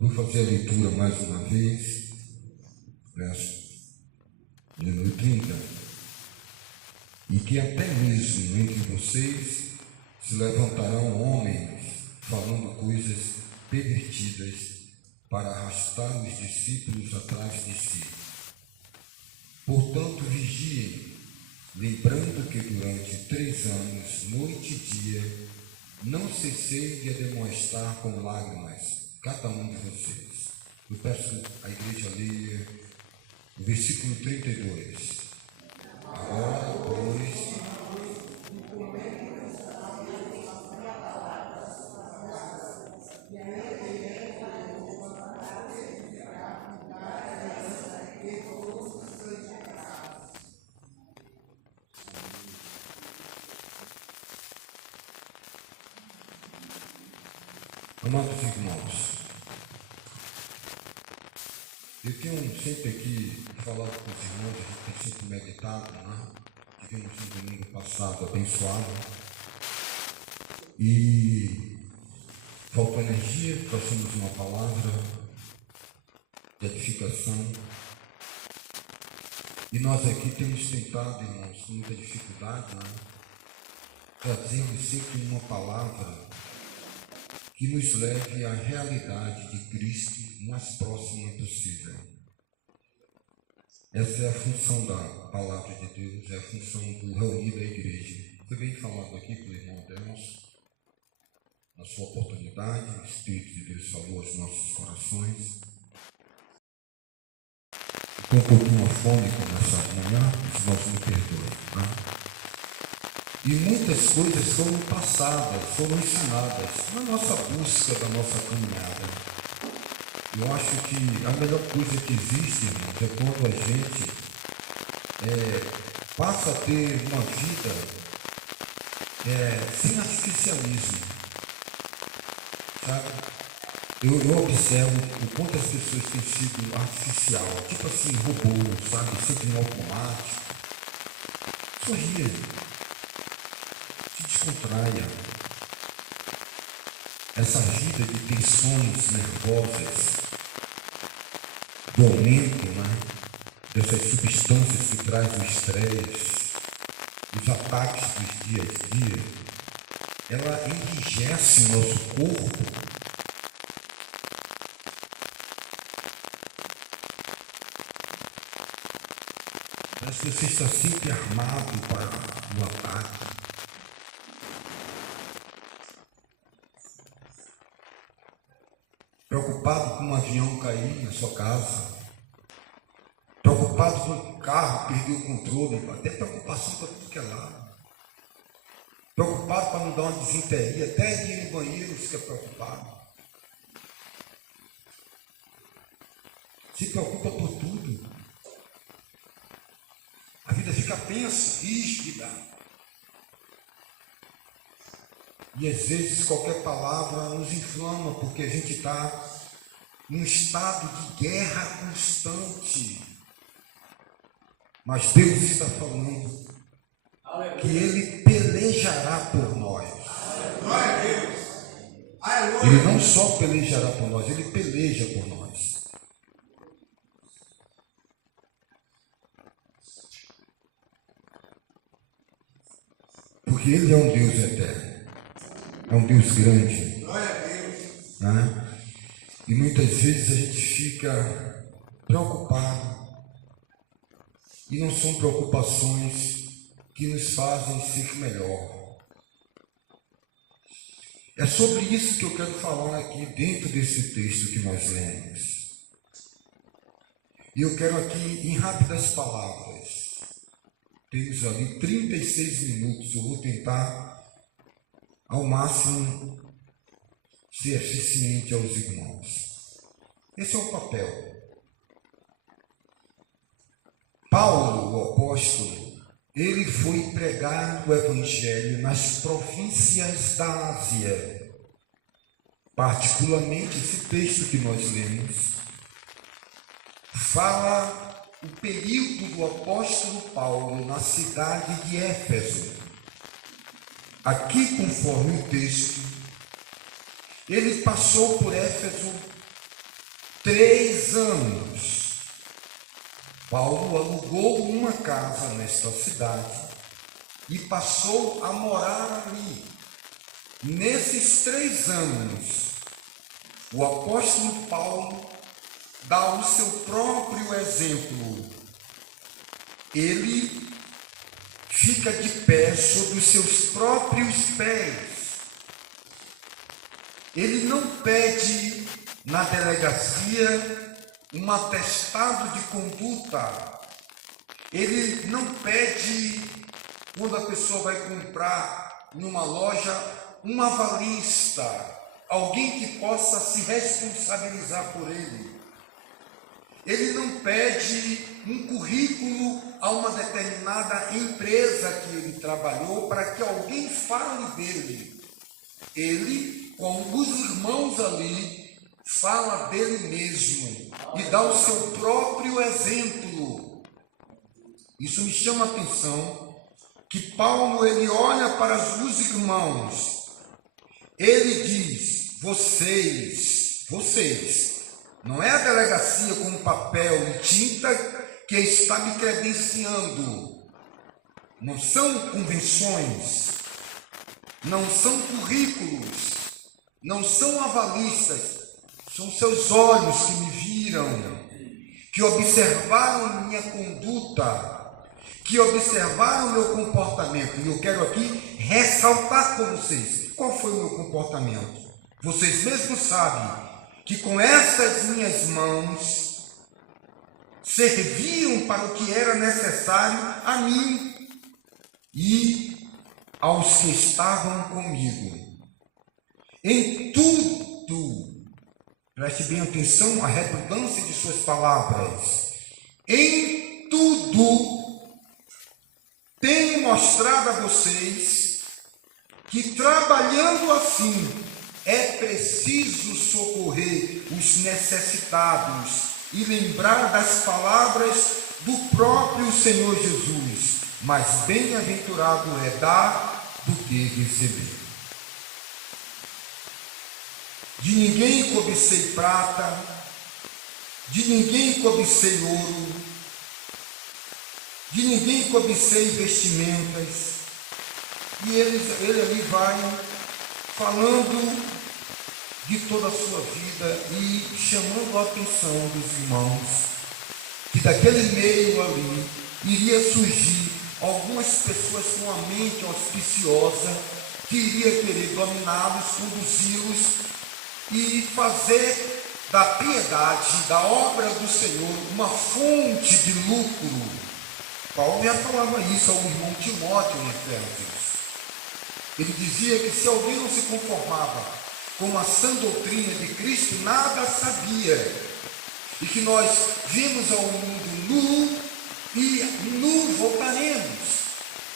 Vou fazer a leitura mais uma vez, verso de número 30. E que até mesmo entre vocês se levantarão homens falando coisas pervertidas para arrastar os discípulos atrás de si. Portanto, vigiem, lembrando que durante 3 anos, noite e dia, não cessei de demonstrar com lágrimas cada um de vocês. Eu peço à igreja leia o versículo 32. Agora, pois, amados irmãos, eu tenho sempre aqui falado com os irmãos, a gente tem sempre meditado, né? Tivemos um domingo passado abençoado e faltou energia, trouxemos uma palavra de edificação e nós aqui temos tentado, irmãos, com muita dificuldade, né? Trazendo sempre uma palavra que nos leve à realidade de Cristo o mais próxima possível. Essa é a função da palavra de Deus, é a função do reunir da igreja. Foi bem falado aqui pelo irmão Deus, na sua oportunidade, o Espírito de Deus falou aos nossos corações. Estou um pouquinho afônico nessa manhã, os irmãos me perdoem, né? E muitas coisas foram passadas, foram ensinadas na nossa busca da nossa caminhada. Eu acho que a melhor coisa que existe, irmãos, é quando a gente passa a ter uma vida sem artificialismo. Sabe? Eu observo o quanto as pessoas têm sido artificial, tipo assim, robô, sabe? Sempre no automático. Sorria. Descontraia. Essa vida de tensões nervosas, do aumento, né, dessas substâncias que trazem o estresse, os ataques dos dia a dia, ela enrijece o nosso corpo. Parece que você está sempre armado para o ataque. Preocupado com um avião cair na sua casa, preocupado com o carro perder o controle, até preocupação para tudo que é lado, preocupado para não dar uma desinteria, até de ir no banheiro fica preocupado, se preocupa por tudo, a vida fica tensa, rígida, e às vezes qualquer palavra nos inflama, porque a gente está num estado de guerra constante. Mas Deus está falando que Ele pelejará por nós. Ele não só pelejará por nós, Ele peleja por nós. Porque Ele é um Deus eterno. É um Deus grande, né? E muitas vezes a gente fica preocupado, e não são preocupações que nos fazem ser melhor. É sobre isso que eu quero falar aqui dentro desse texto que nós lemos. E eu quero aqui, em rápidas palavras, temos ali 36 minutos, eu vou tentar ao máximo ser eficiente aos irmãos. Esse é o papel. Paulo, o apóstolo, ele foi pregar o evangelho nas províncias da Ásia. Particularmente esse texto que nós lemos fala o período do apóstolo Paulo na cidade de Éfeso. Aqui, conforme o texto, ele passou por Éfeso 3 anos, Paulo alugou uma casa nesta cidade e passou a morar ali. Nesses 3 anos, o apóstolo Paulo dá o seu próprio exemplo. Ele fica de pé sobre os seus próprios pés. Ele não pede na delegacia um atestado de conduta. Ele não pede, quando a pessoa vai comprar numa loja, um avalista, alguém que possa se responsabilizar por ele. Ele não pede um currículo a uma determinada empresa que ele trabalhou para que alguém fale dele. Ele, com os irmãos ali, fala dele mesmo e dá o seu próprio exemplo. Isso me chama a atenção, que Paulo, ele olha para os irmãos, ele diz, vocês, não é a delegacia com papel e tinta que está me credenciando, não são convenções, não são currículos, não são avalistas, são seus olhos que me viram, que observaram minha conduta, que observaram o meu comportamento. E eu quero aqui ressaltar com vocês, qual foi o meu comportamento? Vocês mesmos sabem que com essas minhas mãos serviam para o que era necessário a mim e aos que estavam comigo. Em tudo, preste bem atenção à redundância de suas palavras, em tudo tenho mostrado a vocês que trabalhando assim é preciso socorrer os necessitados e lembrar das palavras do próprio Senhor Jesus, mas bem-aventurado é dar do que receber. De ninguém cobicei prata, de ninguém cobicei ouro, de ninguém cobicei vestimentas. E ele ali vai falando de toda a sua vida e chamando a atenção dos irmãos, que daquele meio ali iria surgir algumas pessoas com a mente auspiciosa, que iria querer dominá-los, conduzi-los e fazer da piedade, da obra do Senhor, uma fonte de lucro. Paulo já falava isso ao irmão Timóteo em Efésios. Ele dizia que se alguém não se conformava com a sã doutrina de Cristo, nada sabia. E que nós vimos ao mundo nu e nu voltaremos.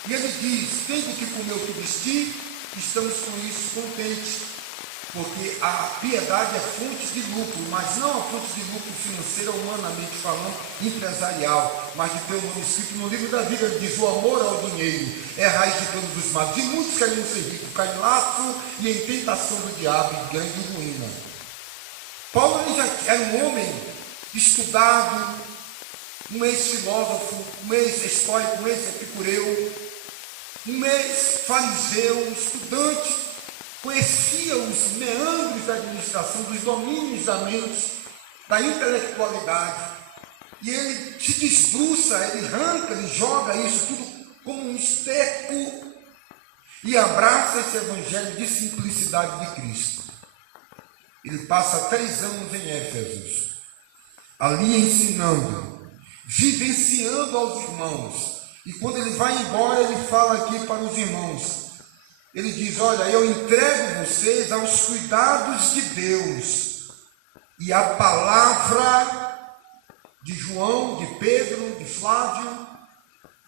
E ele diz, tendo que comer o que vestir, estamos com isso contentes. Porque a piedade é fonte de lucro, mas não a fonte de lucro financeira, humanamente falando, empresarial, mas de ter o nome escrito no livro da vida. Ele diz, o amor ao dinheiro é a raiz de todos os males. E muitos querem ser ricos, caem em laço e em tentação do diabo e grande ruína. Paulo ele já era um homem estudado, um ex-filósofo, um ex-estoico, um ex-epicureu, um ex-fariseu, estudante, conhecia os meandros da administração, dos domínios da mente, da intelectualidade, e ele se desbruça, ele arranca, ele joga isso tudo como um esterco e abraça esse evangelho de simplicidade de Cristo. Ele passa 3 anos em Éfeso, ali ensinando, vivenciando aos irmãos, e quando ele vai embora, ele fala aqui para os irmãos, ele diz, olha, eu entrego vocês aos cuidados de Deus, e a palavra de João, de Pedro, de Flávio,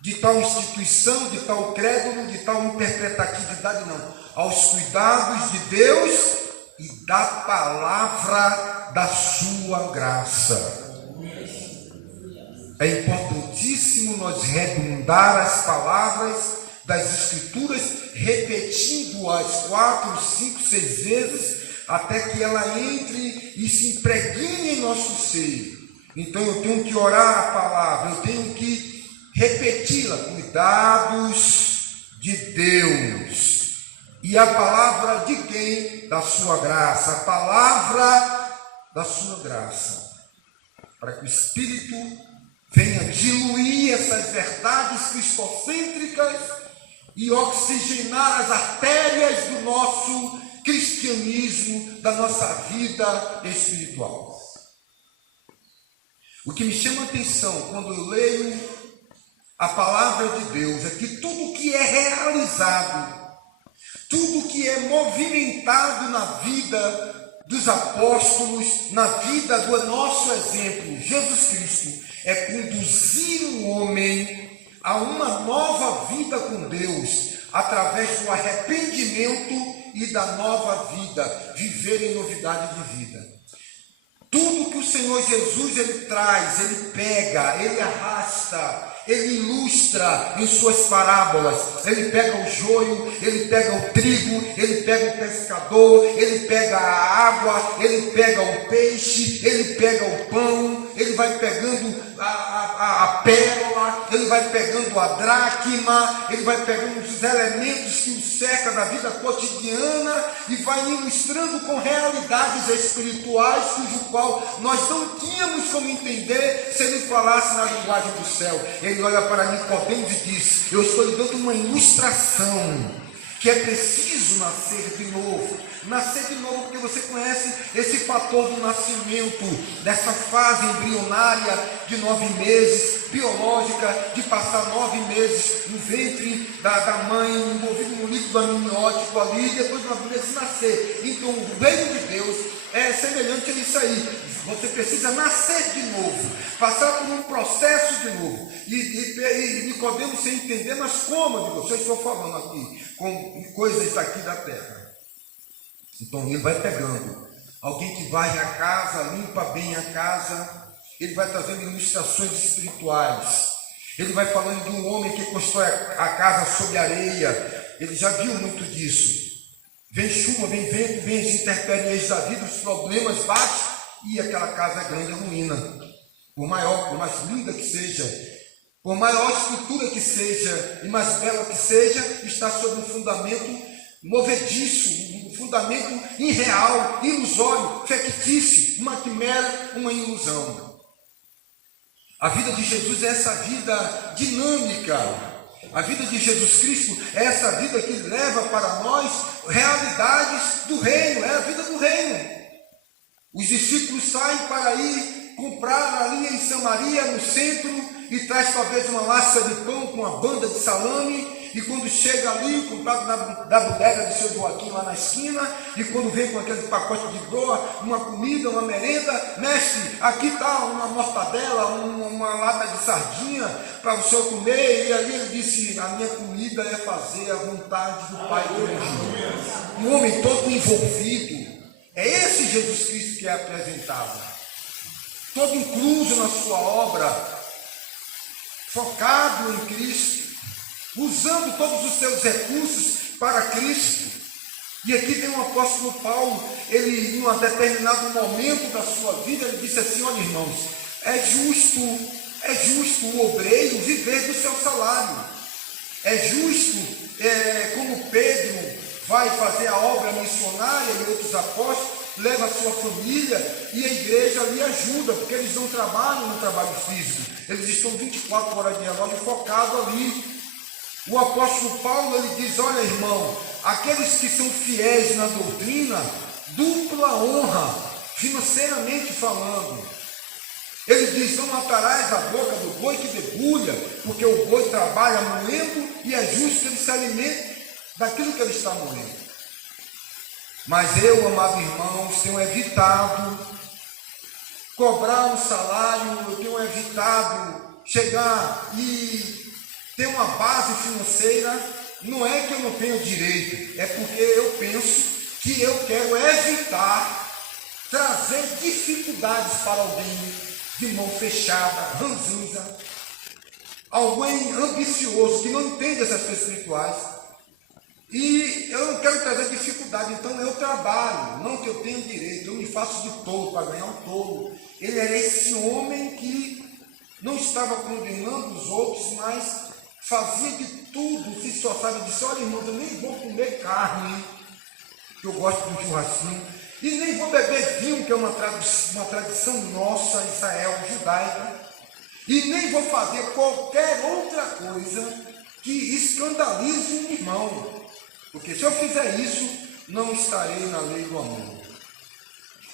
de tal instituição, de tal crédulo, de tal interpretatividade, não, aos cuidados de Deus e da palavra da sua graça. É importantíssimo nós redundar as palavras das Escrituras, repetindo-as 4, 5, 6 vezes, até que ela entre e se impregne em nosso ser. Então eu tenho que orar a palavra, eu tenho que repeti-la, cuidados de Deus. E a palavra de quem? Da sua graça, a palavra da sua graça, para que o Espírito venha diluir essas verdades cristocêntricas e oxigenar as artérias do nosso cristianismo, da nossa vida espiritual. O que me chama a atenção quando eu leio a palavra de Deus é que tudo que é realizado, tudo que é movimentado na vida dos apóstolos, na vida do nosso exemplo, Jesus Cristo, é conduzir o homem a uma nova vida com Deus, através do arrependimento e da nova vida, viver em novidade de vida. Tudo que o Senhor Jesus ele traz, ele pega, ele arrasta, ele ilustra em suas parábolas. Ele pega o joio, ele pega o trigo, ele pega o pescador, ele pega a água, ele pega o peixe, ele pega o pão, ele vai pegando a pérola, ele vai pegando a dracma, ele vai pegando os elementos que o cercam da vida cotidiana e vai ilustrando com realidades espirituais, cujo qual nós não tínhamos como entender se ele falasse na linguagem do céu. Ele olha para Nicodemos e diz: eu estou lhe dando uma ilustração que é preciso nascer de novo. Nascer de novo porque você conhece esse fator do nascimento, dessa fase embrionária de 9 meses, biológica, de passar 9 meses no ventre da mãe, envolvido no líquido amniótico ali, e depois de 9 meses nascer. Então o reino de Deus é semelhante a isso aí. Você precisa nascer de novo, passar por um processo de novo. E Nicodemos sem entender, mas como? Eu digo, eu estou falando aqui com coisas aqui da terra. Então ele vai pegando alguém que varre a casa, limpa bem a casa, ele vai trazendo ilustrações espirituais. Ele vai falando de um homem que constrói a casa sobre areia. Ele já viu muito disso. Vem chuva, vem vento, vem as intempéries da vida, os problemas batem e aquela casa é grande, é ruína. Por maior, por mais linda que seja, por maior estrutura que seja e mais bela que seja, está sob um fundamento movediço, um fundamento irreal, ilusório, fictício, uma quimera, uma ilusão. A vida de Jesus é essa vida dinâmica. A vida de Jesus Cristo é essa vida que leva para nós realidades do reino, é a vida do reino. Os discípulos saem para ir comprar ali em Samaria, no centro, e traz talvez uma lassa de pão com uma banda de salame, e quando chega ali, comprado da bodega de seu Joaquim lá na esquina, e quando vem com aquele pacote de broa, uma comida, uma merenda, mestre, aqui está uma mortadela, uma lata de sardinha para o senhor comer, e ali ele disse: a minha comida é fazer a vontade do Pai que me enviou. Um homem todo envolvido. É esse Jesus Cristo que é apresentado, todo incluso na sua obra, focado em Cristo, usando todos os seus recursos para Cristo. E aqui tem o apóstolo Paulo, ele em um determinado momento da sua vida, ele disse assim: olha, irmãos, é justo o obreiro viver do seu salário. É justo, como Pedro vai fazer a obra missionária e outros apóstolos, leva a sua família e a igreja ali ajuda, porque eles não trabalham no trabalho físico, eles estão 24 horas de relógio focados ali. O apóstolo Paulo ele diz: olha, irmão, aqueles que são fiéis na doutrina, dupla honra, financeiramente falando. Ele diz: não matarás a boca do boi que debulha, porque o boi trabalha moendo e é justo que ele se alimente daquilo que ele está moendo. Mas eu, amado irmãos, tenho evitado cobrar um salário, eu tenho evitado chegar e ter uma base financeira. Não é que eu não tenho direito, é porque eu penso que eu quero evitar trazer dificuldades para alguém de mão fechada, ranzinza, alguém ambicioso que não entende essas coisas espirituais. E eu não quero trazer dificuldade, então eu trabalho, não que eu tenha direito, eu me faço de tolo para ganhar um tolo. Ele era esse homem que não estava condenando os outros, mas fazia de tudo, se esforçava e disse: olha, irmãos, eu nem vou comer carne, que eu gosto de um churrasquinho, e nem vou beber vinho, que é uma tradição nossa, Israel, judaica, e nem vou fazer qualquer outra coisa que escandalize um irmão, porque se eu fizer isso, não estarei na lei do amor.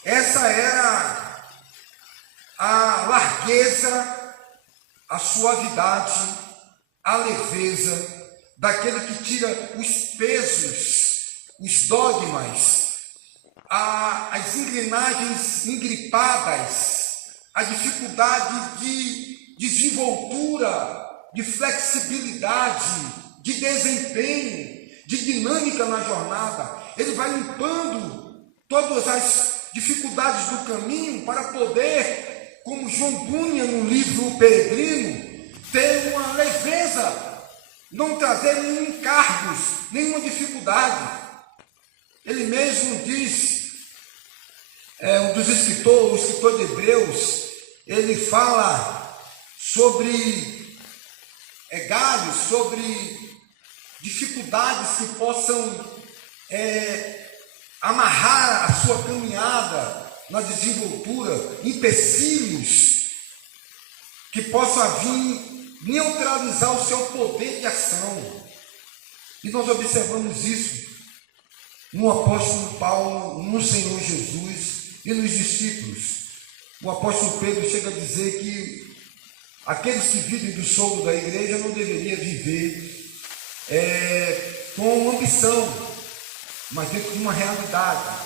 Essa era a largueza, a suavidade, a leveza daquele que tira os pesos, os dogmas, as engrenagens engripadas, a dificuldade de desenvoltura, de flexibilidade, de desempenho, de dinâmica na jornada. Ele vai limpando todas as dificuldades do caminho para poder, como João Bunha no livro O Peregrino, ter uma leveza, não trazer nenhum encargos, nenhuma dificuldade. Ele mesmo diz, um dos escritores, o escritor de Hebreus, ele fala sobre galhos, sobre dificuldades que possam amarrar a sua caminhada na desenvoltura, empecilhos que possam vir neutralizar o seu poder de ação. E nós observamos isso no apóstolo Paulo, no Senhor Jesus e nos discípulos. O apóstolo Pedro chega a dizer que aqueles que vivem do solo da igreja não deveriam viver com ambição, mas dentro de uma realidade.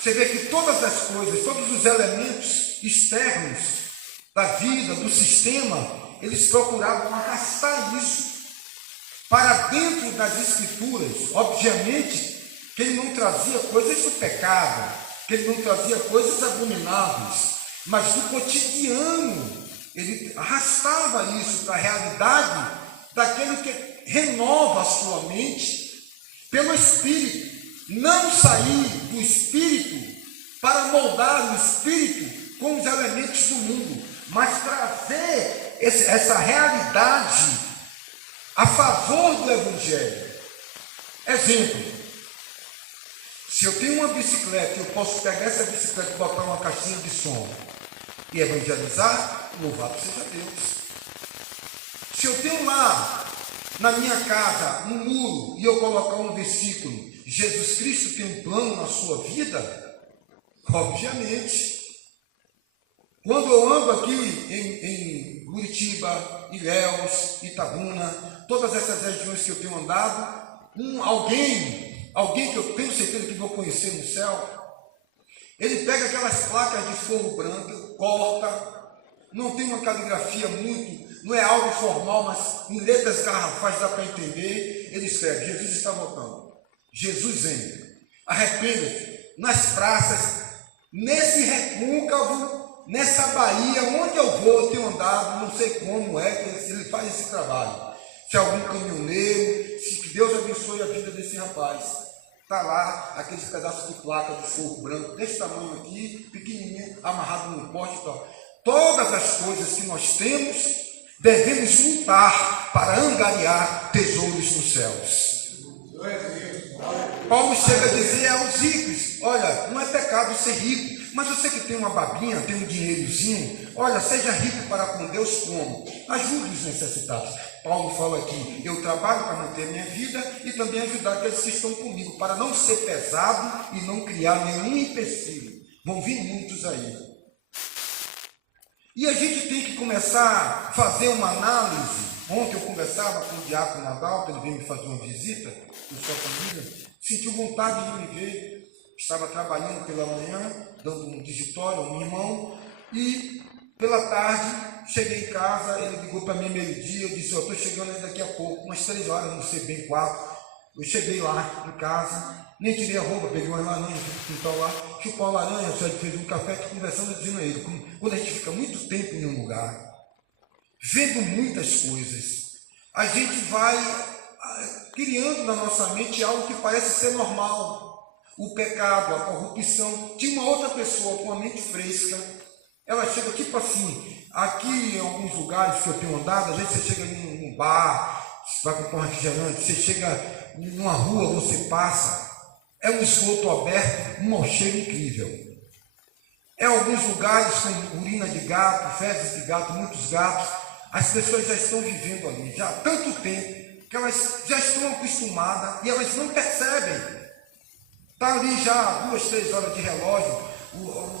Você vê que todas as coisas, todos os elementos externos da vida, do sistema, eles procuravam arrastar isso para dentro das Escrituras. Obviamente que ele não trazia coisas do pecado, que ele não trazia coisas abomináveis, mas do cotidiano. Ele arrastava isso para a realidade daquele que renova a sua mente pelo Espírito. Não sair do Espírito para moldar o Espírito com os elementos do mundo, mas trazer essa realidade a favor do Evangelho. Exemplo: se eu tenho uma bicicleta, eu posso pegar essa bicicleta e botar uma caixinha de som e evangelizar, louvado seja Deus. Se eu tenho lá na minha casa um muro e eu colocar um versículo: Jesus Cristo tem um plano na sua vida, obviamente. Quando eu ando aqui em Curitiba, Ilhéus, Itabuna, todas essas regiões que eu tenho andado, alguém que eu tenho certeza que vou conhecer no céu, ele pega aquelas placas de forro branco, corta, não tem uma caligrafia muito, não é algo formal, mas em letras garrafais dá para entender. Ele escreve: Jesus está voltando, Jesus vem, arrependa-se. Nas praças, nesse recôncavo, nessa Bahia, onde eu vou, eu tenho andado, não sei como é que ele faz esse trabalho. Se é algum caminhoneiro, que Deus abençoe a vida desse rapaz. Está lá aqueles pedaços de placa de forro branco, desse tamanho aqui, pequenininho, amarrado num poste e tal. Todas as coisas que nós temos, devemos lutar para angariar tesouros nos céus. Paulo chega a dizer aos ricos: olha, não é pecado ser rico, mas você que tem uma babinha, tem um dinheirozinho, olha, seja rico para com Deus como? Ajude os necessitados. Paulo fala aqui: eu trabalho para manter minha vida e também ajudar aqueles que estão comigo, para não ser pesado e não criar nenhum empecilho. Vão vir muitos aí. E a gente tem que começar a fazer uma análise. Ontem eu conversava com o diácono Adalto, ele veio me fazer uma visita com sua família, sentiu vontade de me ver. Estava trabalhando pela manhã, dando um digitório a um irmão, e pela tarde cheguei em casa. Ele ligou para mim meio-dia, eu disse: eu estou chegando aí daqui a pouco, umas 3 horas, não sei bem, 4. Eu cheguei lá em casa, nem tirei a roupa, peguei uma laranja, fui pro quintal lá, chupou a laranja, só fez um café, conversando, dizendo a ele: quando a gente fica muito tempo em um lugar, vendo muitas coisas, a gente vai criando na nossa mente algo que parece ser normal. O pecado, a corrupção. Tinha uma outra pessoa com a mente fresca. Ela chega tipo assim, aqui em alguns lugares que eu tenho andado, às vezes você chega num bar, você vai comprar um refrigerante, você chega numa rua, você passa, é um esgoto aberto, um mau cheiro incrível. É alguns lugares com urina de gato, fezes de gato, muitos gatos. As pessoas já estão vivendo ali, já há tanto tempo, que elas já estão acostumadas e elas não percebem. Está ali já 2, 3 horas de relógio,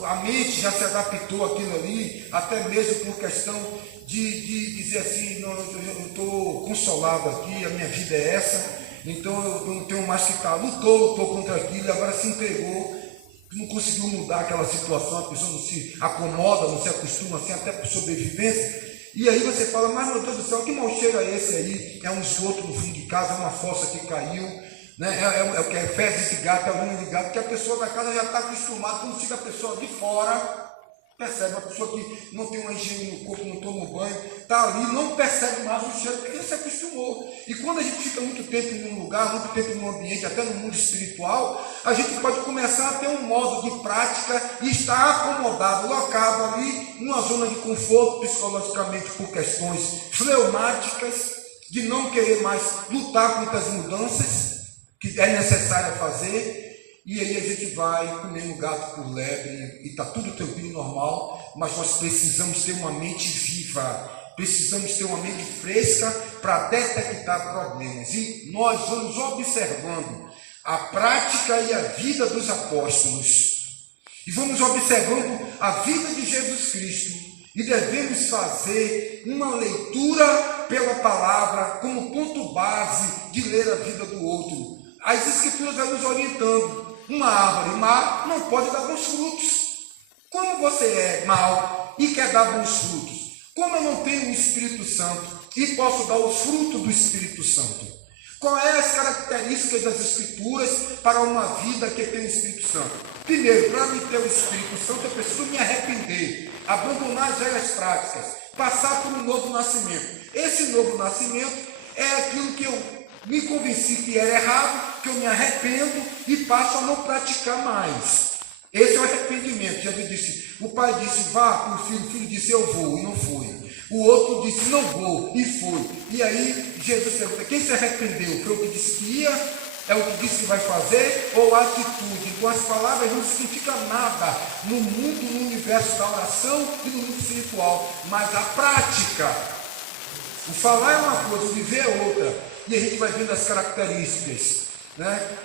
a mente já se adaptou àquilo ali, até mesmo por questão de dizer assim, não, eu estou consolado aqui, a minha vida é essa, então eu não tenho mais que estar, lutou contra aquilo, e agora se entregou, não conseguiu mudar aquela situação, a pessoa não se acomoda, não se acostuma assim, até por sobrevivência. E aí você fala, mas meu Deus do céu, que mau cheiro é esse aí? É um esgoto no fundo de casa, é uma fossa que caiu, né? É o que é fezes de gato, é urina de gato, que a pessoa da casa já está acostumada, quando fica a pessoa de fora, percebe, a pessoa que não tem uma higiene no corpo, não toma banho, está ali, não percebe mais o cheiro, porque se acostumou. E quando a gente fica muito tempo em um lugar, muito tempo em um ambiente, até no mundo espiritual, a gente pode começar a ter um modo de prática e estar acomodado, locado ali, numa zona de conforto psicologicamente por questões fleumáticas, de não querer mais lutar contra as mudanças que é necessário fazer. E aí a gente vai comendo gato por lebre e está tudo tranquilo, normal, mas nós precisamos ter uma mente viva, precisamos ter uma mente fresca para detectar problemas. E nós vamos observando a prática e a vida dos apóstolos, e vamos observando a vida de Jesus Cristo, e devemos fazer uma leitura pela palavra como ponto base de ler a vida do outro. As Escrituras vão nos orientando. Uma árvore má não pode dar bons frutos. Como você é mau e quer dar bons frutos? Como eu não tenho o Espírito Santo e posso dar o fruto do Espírito Santo? Quais as características das Escrituras para uma vida que tem o Espírito Santo? Primeiro, para me ter o Espírito Santo, eu preciso me arrepender, abandonar as velhas práticas, passar por um novo nascimento. Esse novo nascimento é aquilo que eu me convenci que era errado, que eu me arrependo e passo a não praticar mais. Esse é o arrependimento. Jesus disse, o pai disse, vá para o filho disse, eu vou, e não foi. O outro disse, não vou, e foi. E aí Jesus pergunta, quem se arrependeu? Foi o que disse que ia? É o que disse que vai fazer? Ou a atitude? Então as palavras não significam nada no mundo, no universo da oração e no mundo espiritual, mas a prática. O falar é uma coisa, o viver é outra. E a gente vai vendo as características, né?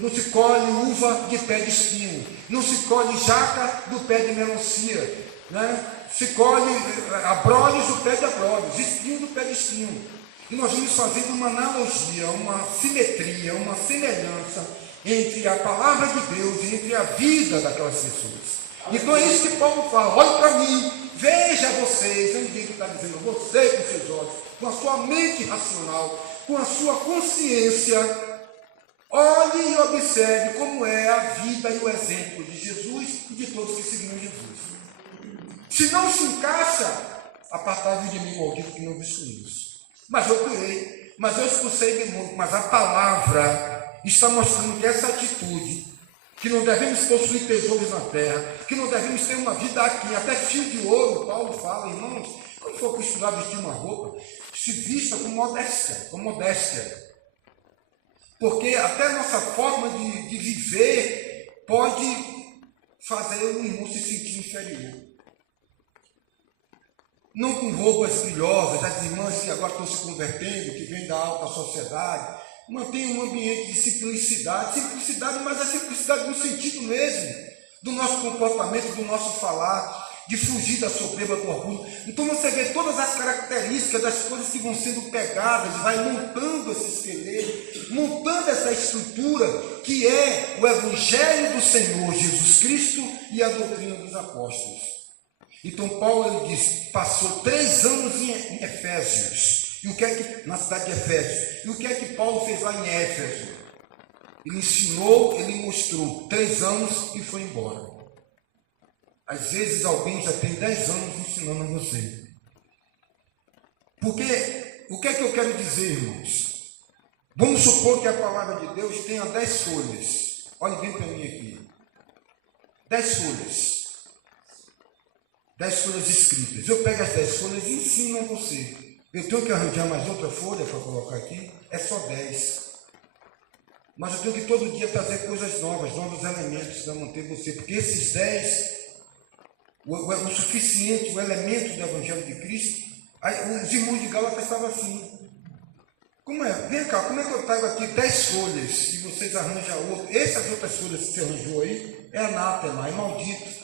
Não se colhe uva de pé de espinho, não se colhe jaca do pé de melancia, né? Se colhe abrolhos do pé de abrolhos, espinho do pé de espinho. E nós vamos fazendo uma analogia, uma simetria, uma semelhança entre a palavra de Deus e entre a vida daquelas pessoas. Então é isso que Paulo fala, olhe para mim, veja vocês, ninguém que está dizendo, você com seus olhos, com a sua mente racional, com a sua consciência, olhe e observe como é a vida e o exemplo de Jesus e de todos que seguiram Jesus. Se não se encaixa, apartai-vos de mim, maldito, que não vos conheço. Mas eu curei, mas eu expulsei demônio, mas a palavra está mostrando que essa atitude, que não devemos possuir tesouros na terra, que não devemos ter uma vida aqui, até fio de ouro, Paulo fala, irmãos, quando for costurar vestir uma roupa, se vista com modéstia. Porque até nossa forma de viver pode fazer o irmão se sentir inferior. Não com roupas brilhosas, as irmãs que agora estão se convertendo, que vêm da alta sociedade, mantenha um ambiente de simplicidade, mas a simplicidade no sentido mesmo do nosso comportamento, do nosso falar, de fugir da soberba, do orgulho. Então você vê todas as características das coisas que vão sendo pegadas, vai montando esse esqueleto, montando essa estrutura que é o Evangelho do Senhor Jesus Cristo e a doutrina dos apóstolos. Então Paulo ele diz, passou 3 anos em Efésios. E o que é que, na cidade de Efésios, e o que é que Paulo fez lá em Éfeso? Ele ensinou, ele mostrou 3 anos e foi embora. Às vezes alguém já tem 10 anos ensinando a você. Porque, o que é que eu quero dizer, irmãos? Vamos supor que a palavra de Deus tenha 10 folhas. Olhe bem para mim aqui. 10 folhas. 10 folhas escritas. Eu pego as 10 folhas e ensino a você. Eu tenho que arranjar mais outra folha para colocar aqui. É só 10. Mas eu tenho que todo dia trazer coisas novas, novos elementos para manter você. Porque esses 10, o suficiente, o elemento do Evangelho de Cristo, os irmãos de Gálatas estavam assim. Como é? Vem cá, como é que eu trago aqui 10 folhas e vocês arranjam outro? Essas outras folhas que você arranjou aí é anátema, é maldito.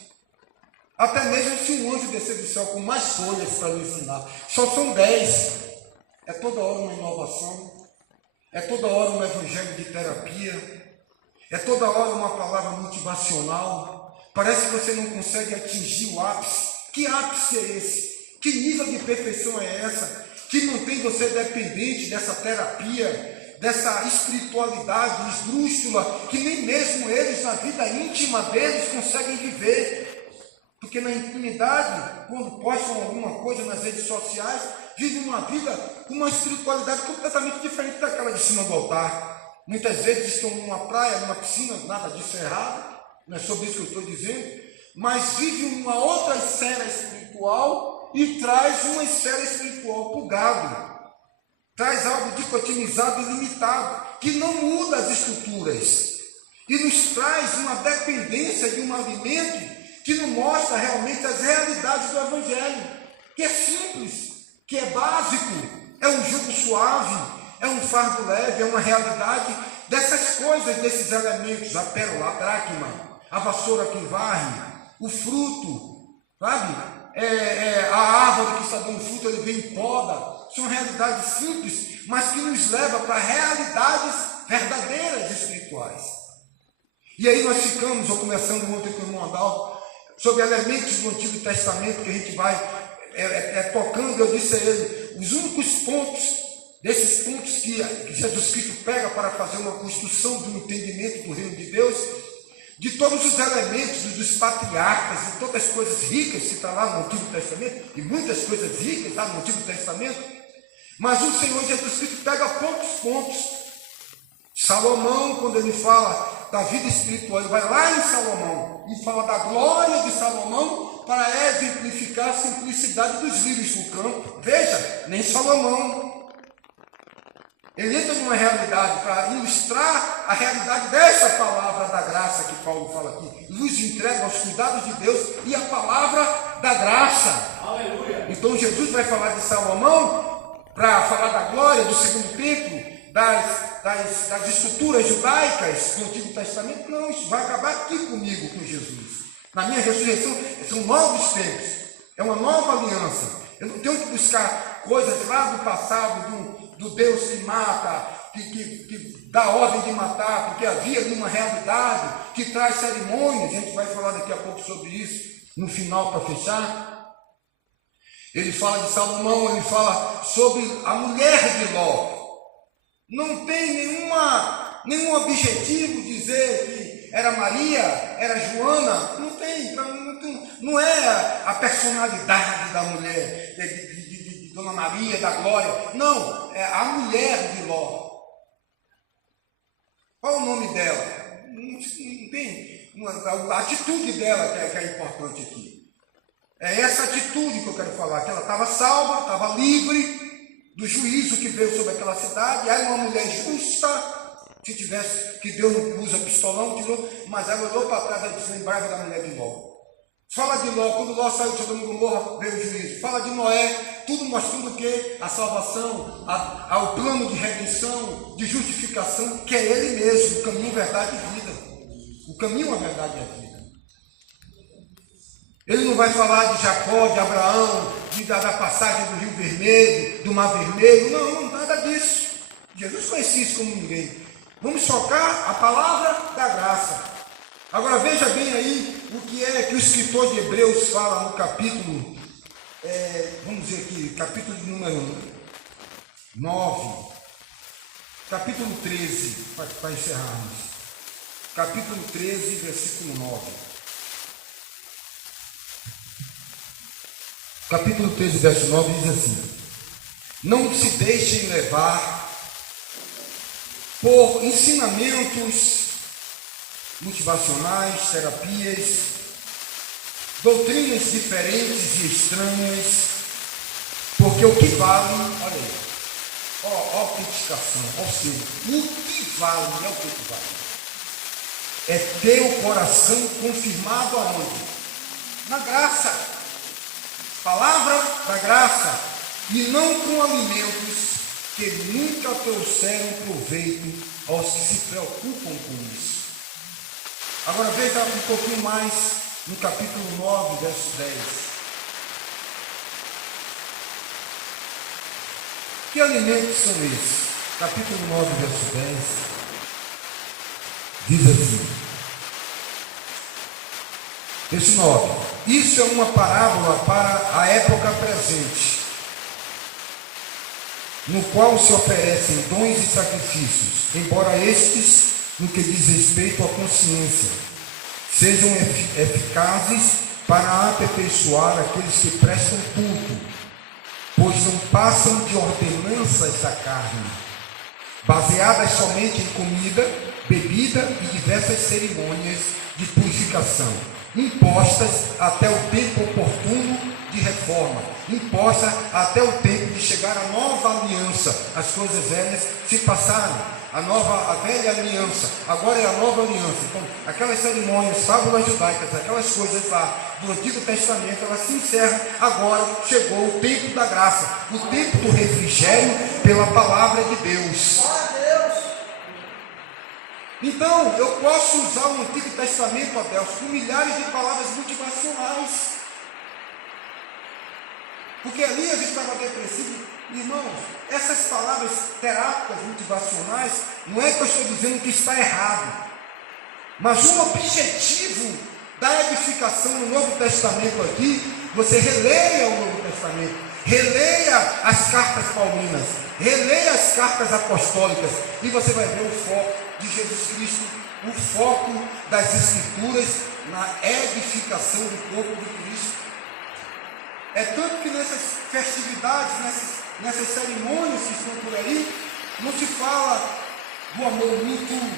Até mesmo se um anjo descer do céu com mais folhas para lhe ensinar. Só são 10. É toda hora uma inovação. É toda hora um evangelho de terapia. É toda hora uma palavra motivacional. Parece que você não consegue atingir o ápice. Que ápice é esse? Que nível de perfeição é essa? Que mantém você dependente dessa terapia, dessa espiritualidade esdrúxula, que nem mesmo eles, na vida íntima deles, conseguem viver. Porque na intimidade, quando postam alguma coisa nas redes sociais, vivem uma vida com uma espiritualidade completamente diferente daquela de cima do altar. Muitas vezes estão numa praia, numa piscina, nada disso é errado, não é sobre isso que eu estou dizendo, mas vivem uma outra esfera espiritual e traz uma esfera espiritual para o gado. Traz algo dicotomizado e limitado, que não muda as estruturas. E nos traz uma dependência de um alimento que não mostra realmente as realidades do Evangelho, que é simples, que é básico, é um jugo suave, é um fardo leve, é uma realidade dessas coisas, desses elementos, a pérola, a dracma, a vassoura que varre, o fruto, sabe? A árvore que está dando fruto, ele vem em poda. São realidades simples, mas que nos levam para realidades verdadeiras espirituais. E aí nós ficamos, ou começando ontem com o irmão Adalto, sobre elementos do Antigo Testamento que a gente vai tocando. Eu disse a ele, os únicos pontos, desses pontos que Jesus Cristo pega para fazer uma construção de um entendimento do reino de Deus, de todos os elementos dos patriarcas, de todas as coisas ricas que está lá no Antigo Testamento, e muitas coisas ricas lá no Antigo Testamento, mas o Senhor Jesus Cristo pega poucos pontos. Salomão, quando ele fala da vida espiritual, ele vai lá em Salomão e fala da glória de Salomão para exemplificar a simplicidade dos lírios do campo. Veja, nem Salomão. Ele entra numa realidade para ilustrar a realidade dessa palavra da graça que Paulo fala aqui. Nos entrega aos cuidados de Deus e a palavra da graça. Aleluia. Então Jesus vai falar de Salomão para falar da glória do segundo templo, das estruturas judaicas do Antigo Testamento. Não, isso vai acabar aqui comigo, com Jesus. Na minha ressurreição, são novos tempos, é uma nova aliança. Eu não tenho que buscar coisas lá do passado, do Deus que mata, que dá ordem de matar, porque havia ali uma realidade que traz cerimônias. A gente vai falar daqui a pouco sobre isso, no final, para fechar. Ele fala de Salomão, ele fala sobre a mulher de Ló. Não tem nenhum objetivo dizer que era Maria, era Joana. Não tem, não é a personalidade da mulher, de Dona Maria, da Glória. Não, é a mulher de Ló. Qual o nome dela? Não tem. A atitude dela que é importante aqui. É essa atitude que eu quero falar, que ela estava salva, estava livre do juízo que veio sobre aquela cidade. Era uma mulher justa, se tivesse, que Deus não usa pistolão, tirou, mas ela olhou para trás e se lembrava da mulher de Ló. Fala de Ló, quando Ló saiu de Sodoma e Gomorra, veio o juízo. Fala de Noé, tudo mostrando que a salvação, ao plano de redenção, de justificação, que é ele mesmo, o caminho, verdade e vida. O caminho, a verdade e a vida. Ele não vai falar de Jacó, de Abraão, da passagem do Rio Vermelho, do Mar Vermelho. Não, nada disso. Jesus conhecia isso como ninguém. Vamos focar a palavra da graça. Agora veja bem aí o que é que o escritor de Hebreus fala no capítulo, vamos dizer aqui, capítulo de número 9, capítulo 13, para encerrarmos. Capítulo 13, versículo 9. Capítulo 13, verso 9 diz assim: não se deixem levar por ensinamentos motivacionais, terapias, doutrinas diferentes e estranhas, porque o que vale, olha aí, ó a autenticação, ou seja, o que vale é o que vale. É ter o coração confirmado aonde? Na graça, palavra da graça, e não com alimentos que nunca trouxeram proveito aos que se preocupam com isso. Agora veja um pouquinho mais no capítulo 9, verso 10. Que alimentos são esses? Capítulo 9, verso 10. Diz assim, verso 9: isso é uma parábola para a época presente, no qual se oferecem dons e sacrifícios, embora estes, no que diz respeito à consciência, sejam eficazes para aperfeiçoar aqueles que prestam culto, pois não passam de ordenanças da carne, baseadas somente em comida, bebida e diversas cerimônias de purificação, impostas até o tempo oportuno de reforma, imposta até o tempo de chegar a nova aliança. As coisas velhas se passaram, a velha aliança, agora é a nova aliança. Então, aquelas cerimônias, fábulas judaicas, aquelas coisas lá do Antigo Testamento, elas se encerram. Agora chegou o tempo da graça, o tempo do refrigério pela palavra de Deus. Então, eu posso usar o Antigo Testamento, ó Deus, com milhares de palavras motivacionais, porque ali a gente estava depressivo. Irmãos, essas palavras terápicas, motivacionais, não é que eu estou dizendo que está errado, mas o objetivo da edificação no Novo Testamento aqui, você releia o Novo Testamento, releia as cartas paulinas, releia as cartas apostólicas, e você vai ver o foco de Jesus Cristo, o foco das Escrituras na edificação do corpo de Cristo. É tanto que nessas festividades, nessas cerimônias que estão por aí, não se fala do amor mútuo,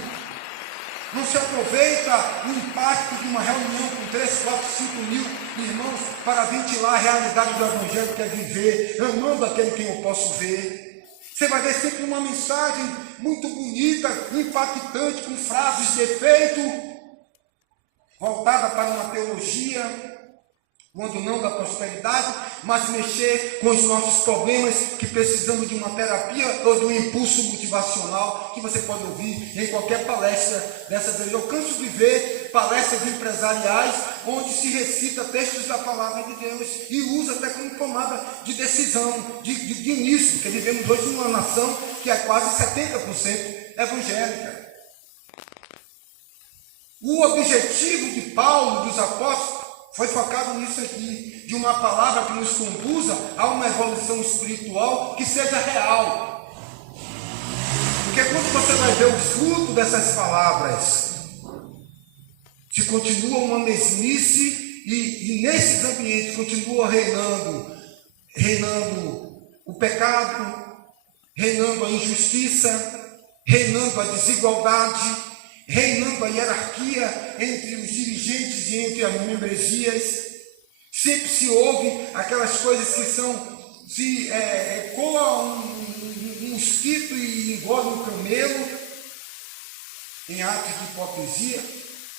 não se aproveita o impacto de uma reunião com 3, 4, 5 mil irmãos para ventilar a realidade do Evangelho, que é viver amando aquele que eu posso ver. Você vai ver sempre uma mensagem muito bonita, impactante, com frases de efeito, voltada para uma teologia, quando não da prosperidade, mas mexer com os nossos problemas, que precisamos de uma terapia ou de um impulso motivacional, que você pode ouvir em qualquer palestra dessas vezes. Eu canso de ver palestras empresariais, onde se recita textos da palavra de Deus, e usa até como tomada de decisão, de início, porque vivemos hoje numa nação que é quase 70% evangélica. O objetivo de Paulo, dos apóstolos, foi focado nisso aqui, de uma palavra que nos conduza a uma evolução espiritual que seja real. Porque quando você vai ver o fruto dessas palavras, se continua uma mesmice, e nesses ambientes continua reinando o pecado, reinando a injustiça, reinando a desigualdade, reinando a hierarquia entre os dirigentes e entre as membresias. Sempre se ouve aquelas coisas que se coa um mosquito e engole um camelo, em atos de hipocrisia.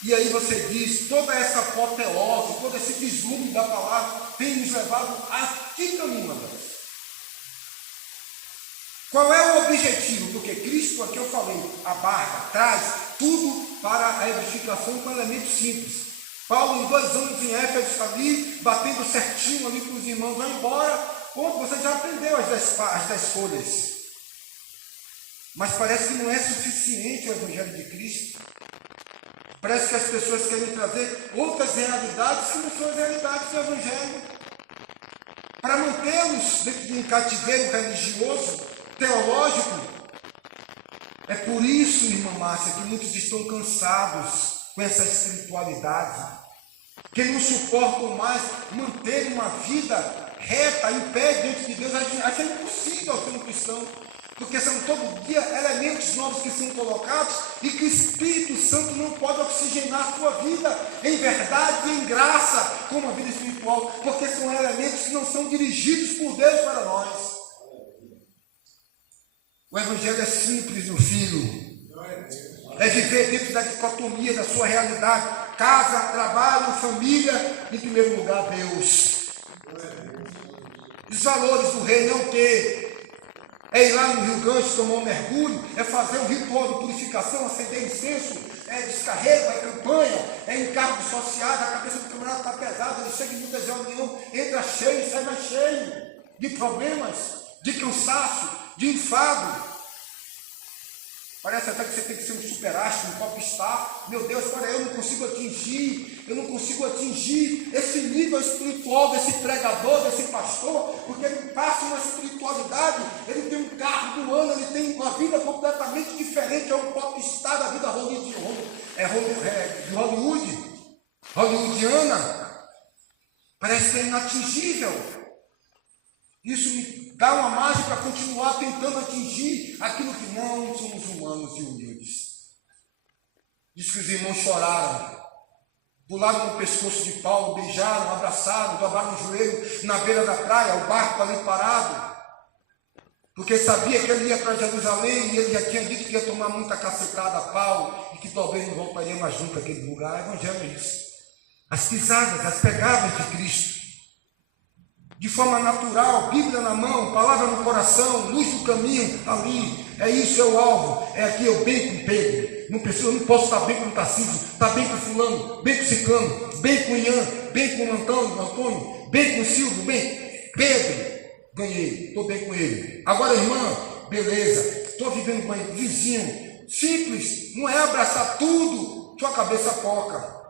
E aí você diz, toda essa apoteose, todo esse vislumbre da palavra tem nos levado a que caminho, Deus? Qual é o objetivo? Porque Cristo, aqui eu falei, abarca, traz tudo para a edificação com elementos simples. Paulo, em 2 anos em Éfeso, está ali, batendo certinho ali para os irmãos, vai embora, ponto, você já aprendeu as 10 folhas. Mas parece que não é suficiente o Evangelho de Cristo. Parece que as pessoas querem trazer outras realidades que não são as realidades do Evangelho, para mantê-los dentro de um cativeiro religioso, teológico. É por isso, irmã Márcia, que muitos estão cansados com essa espiritualidade, que não suportam mais manter uma vida reta, em pé diante de Deus. Acho impossível ser um cristão. Porque são todo dia elementos novos que são colocados e que o Espírito Santo não pode oxigenar a sua vida em verdade e em graça como a vida espiritual, porque são elementos que não são dirigidos por Deus para nós. O Evangelho é simples, meu filho. É viver dentro da dicotomia da sua realidade. Casa, trabalho, família, em primeiro lugar, Deus. Os valores do reino é o quê? É ir lá no Rio Grande tomar um mergulho, é fazer um ritual de purificação, acender incenso, é descarrego, é campanha, é encargos sociais, a cabeça do camarada está pesada, ele chega em muitas reuniões, entra cheio, sai mais cheio de problemas, de cansaço, de enfado. Parece até que você tem que ser um superastro, um popstar. Meu Deus, para eu não consigo atingir esse nível espiritual desse pregador, desse pastor, porque ele passa uma espiritualidade, ele tem um carro do ano, ele tem uma vida completamente diferente, é um popstar da vida hollywoodiana. Parece que é inatingível. Isso me dá uma margem para continuar tentando atingir aquilo que não somos humanos e humildes. Diz que os irmãos choraram, pularam no pescoço de Paulo, beijaram, abraçaram, dobraram o joelho na beira da praia, o barco ali parado, porque sabia que ele ia para Jerusalém e ele já tinha dito que ia tomar muita cacetada a Paulo e que talvez não voltaria mais junto àquele lugar. O Evangelho é isso. As pisadas, as pegadas de Cristo. De forma natural, Bíblia na mão, palavra no coração, luz do caminho, ali, é isso, é o alvo, é aqui, eu bem com Pedro, eu não posso estar bem com o Tarcísio, estar bem com fulano, bem com Ciclano, bem com o Ian, bem com o Antônio, bem com o Silvio, bem, Pedro, ganhei, estou bem com ele, agora irmã, beleza, estou vivendo com ele, vizinho, simples, não é abraçar tudo, sua cabeça poca.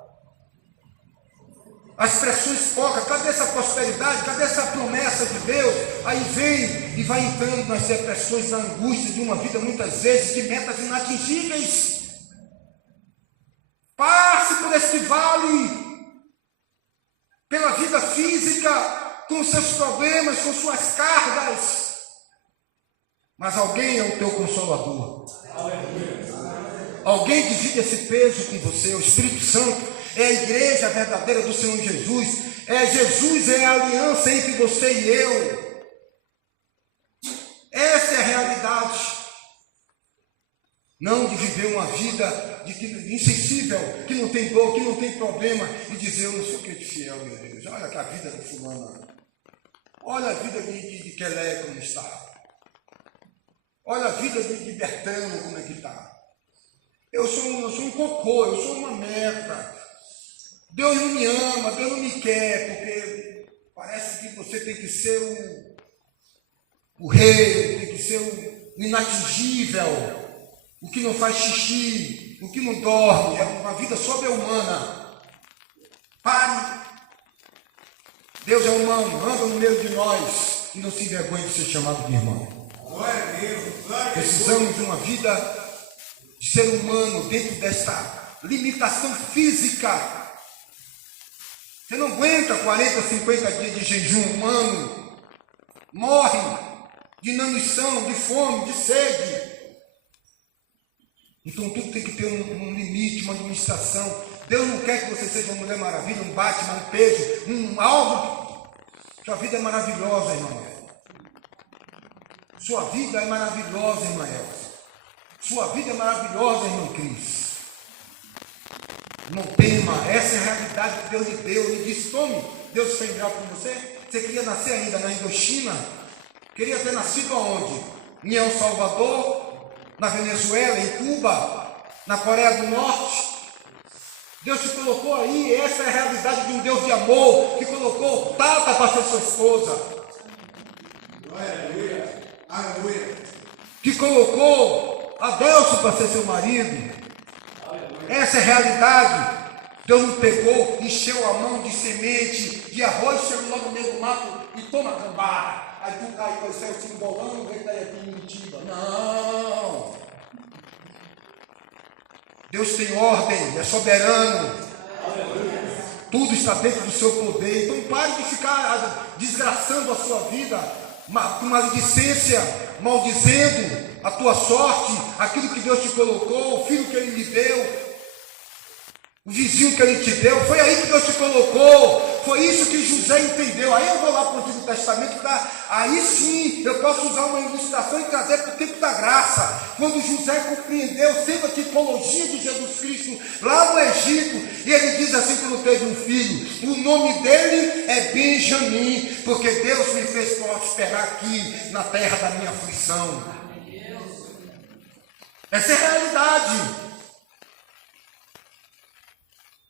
As pressões focam, cadê essa prosperidade, cadê essa promessa de Deus? Aí vem e vai entrando nas depressões, na angústia de uma vida muitas vezes de metas inatingíveis. Passe por este vale, pela vida física, com seus problemas, com suas cargas, mas alguém é o teu consolador. Alguém divide esse peso com você, o Espírito Santo. É a igreja verdadeira do Senhor Jesus. Jesus é a aliança entre você e eu. Essa é a realidade. Não de viver uma vida insensível, que não tem dor, que não tem problema, e dizer, eu não sou crente fiel, meu Deus. Olha que a vida de fulano. Olha a vida de Quelé como está. Olha a vida de Bertano como é que está. Eu sou um cocô, eu sou uma merda. Deus não me ama, Deus não me quer, porque parece que você tem que ser o rei, tem que ser o inatingível, o que não faz xixi, o que não dorme, é uma vida sobre-humana. Pare. Deus é humano, anda no meio de nós e não se envergonhe de ser chamado de irmão. Precisamos de uma vida de ser humano dentro desta limitação física. Você não aguenta 40, 50 dias de jejum humano. Morre de inanição, de fome, de sede. Então tudo tem que ter um limite, uma administração. Deus não quer que você seja uma Mulher Maravilha, um Batman, um peso, algo. Sua vida é maravilhosa, irmão. Sua vida é maravilhosa, irmã Elza. Sua vida é maravilhosa, irmão Cris. Não tema, essa é a realidade que Deus lhe deu. Ele disse, tome, Deus foi grato com você. Você queria nascer ainda na Indochina? Queria ter nascido aonde? Em El Salvador, na Venezuela, em Cuba, na Coreia do Norte. Deus te colocou aí, essa é a realidade de um Deus de amor, que colocou Tata para ser sua esposa. Aleluia, aleluia. Que colocou Adelso para ser seu marido. Essa é a realidade. Deus não pegou, encheu a mão de semente, de arroz, chegou lá no meio do mato e toma cambada. Aí tu cai com o céu se embolando, vem daí aqui em Muritiba. Não. Deus tem ordem, é soberano. Tudo está dentro do seu poder. Então pare de ficar desgraçando a sua vida com maledicência, maldizendo a tua sorte, aquilo que Deus te colocou, o filho que Ele lhe deu, o vizinho que Ele te deu, foi aí que Deus te colocou, foi isso que José entendeu. Aí eu vou lá para o Antigo Testamento, aí sim eu posso usar uma ilustração e trazer para o tempo da graça, quando José compreendeu sempre a tipologia de Jesus Cristo, lá no Egito, e ele diz assim quando teve um filho, o nome dele é Benjamim, porque Deus me fez prosperar aqui, na terra da minha aflição. Essa é a realidade.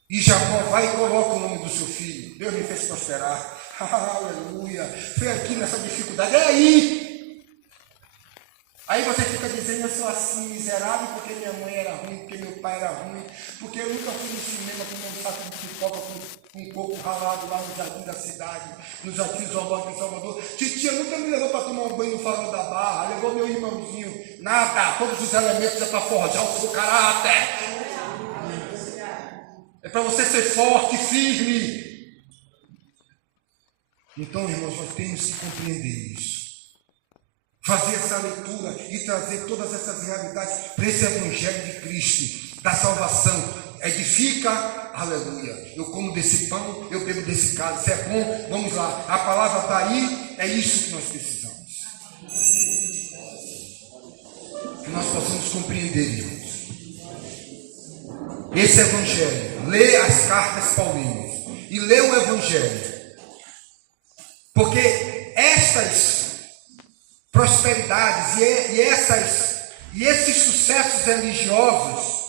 E Jacó vai e coloca o nome do seu filho. Deus me fez prosperar. Aleluia. Foi aqui nessa dificuldade. É aí. Aí você fica dizendo, eu sou assim, miserável, porque minha mãe era ruim, porque meu pai era ruim, porque eu nunca fui no cinema com um saco de pipoca com um coco ralado lá no jardim da cidade, no jardim zoológico de Salvador. Titia nunca me levou para tomar um banho no farol da Barra, levou meu irmãozinho. Nada. Todos os elementos é para forjar o seu caráter. É para você ser forte, firme. Então, irmãos, nós temos que compreender isso. Fazer essa leitura e trazer todas essas realidades para esse Evangelho de Cristo, da salvação. Edifica, aleluia. Eu como desse pão, eu bebo desse cálice. É bom, vamos lá. A palavra está aí, é isso que nós precisamos. Que nós possamos compreender, irmãos. Esse Evangelho, lê as cartas paulinas e lê o Evangelho, porque estas prosperidades e esses sucessos religiosos,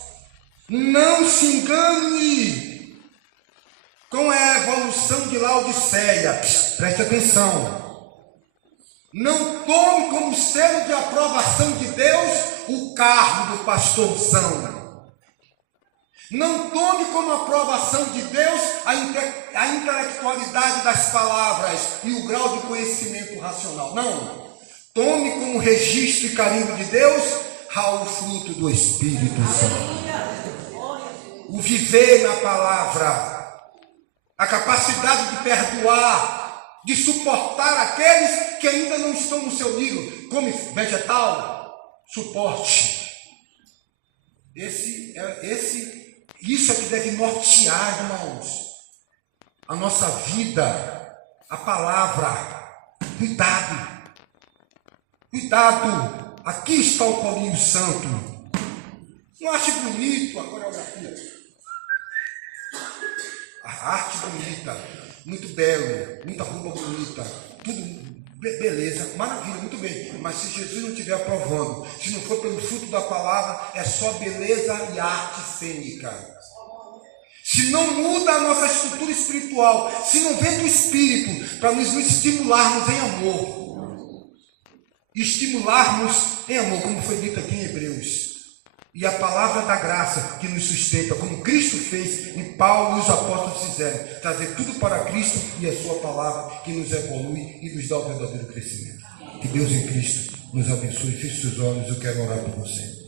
não se engane com a evolução de Laodiceia. Preste atenção. Não tome como selo de aprovação de Deus o cargo do pastorzão. Não tome como aprovação de Deus a intelectualidade das palavras e o grau de conhecimento racional. Não. Tome como registro e carimbo de Deus o fruto do Espírito Santo. O viver na palavra. A capacidade de perdoar, de suportar aqueles que ainda não estão no seu nível. Come vegetal, suporte. Isso é que deve nortear, irmãos, a nossa vida, a palavra. Cuidado, cuidado, aqui está o Paulinho Santo. Não ache bonito a coreografia, a arte bonita, muito belo, muita roupa bonita, tudo beleza, maravilha, muito bem. Mas se Jesus não estiver aprovando, se não for pelo fruto da palavra, é só beleza e arte cênica. Se não muda a nossa estrutura espiritual, se não vem do Espírito para nos estimularmos em amor, estimularmos em amor, como foi dito aqui em Hebreus, e a palavra da graça que nos sustenta, como Cristo fez e Paulo e os apóstolos fizeram, trazer tudo para Cristo e a sua palavra que nos evolui e nos dá o verdadeiro crescimento. Que Deus em Cristo nos abençoe. Feche seus olhos, eu quero orar por você.